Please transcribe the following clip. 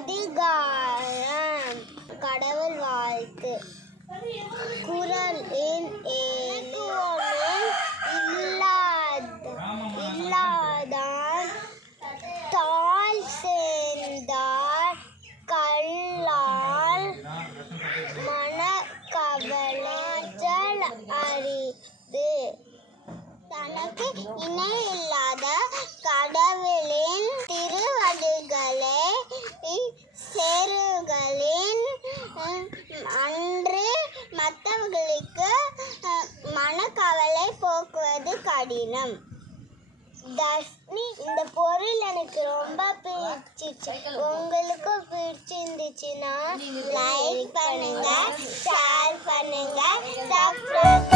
அதிகாரம் கடவுள் வாழ்த்து. குறள் எண் 7. இல்லாதான் தாழ் சேர்ந்தார் கல்லால் மனக்கவலைச்சல் அரிது. தனக்கு இணையில்லாத கடவுளின் திருவடிகளை சேருகளின் அன்று மற்றவர்களுக்கு மனக்கவலை போக்குவது கடினம். தர்ஷினி, இந்த பொருள் எனக்கு ரொம்ப பிடிச்சிச்சு. உங்களுக்கு பிடிச்சிருந்துச்சுன்னா லைக் பண்ணுங்க, ஷேர் பண்ணுங்க, சப்ஸ்கிரைப்